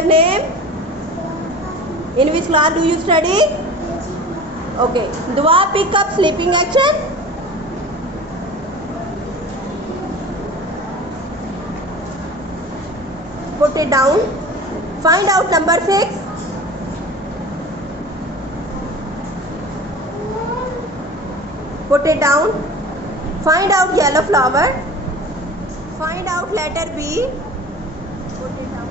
your name? In which class do you study? Okay. Dua, pick up sleeping action. Put it down. Find out number 6. Put it down. Find out yellow flower. Find out letter B. Put it down.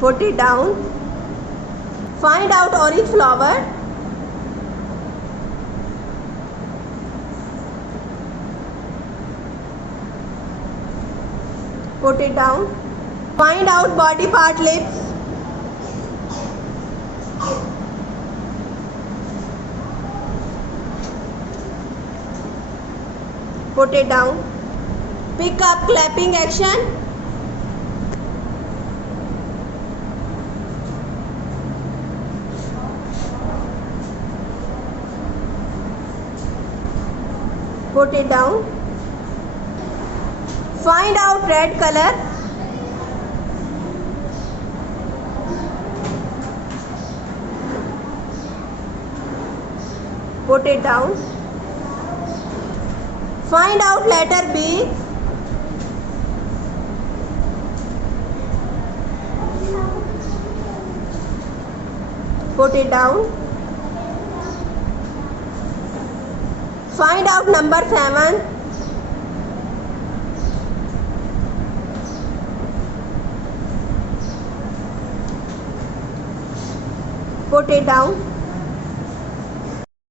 Put it down. Find out orange flower. Put it down. Find out body part lips. Put it down. Pick up clapping action. Put it down. Find out red color. Put it down. Find out letter B. Put it down. Find out number 7. Put it down.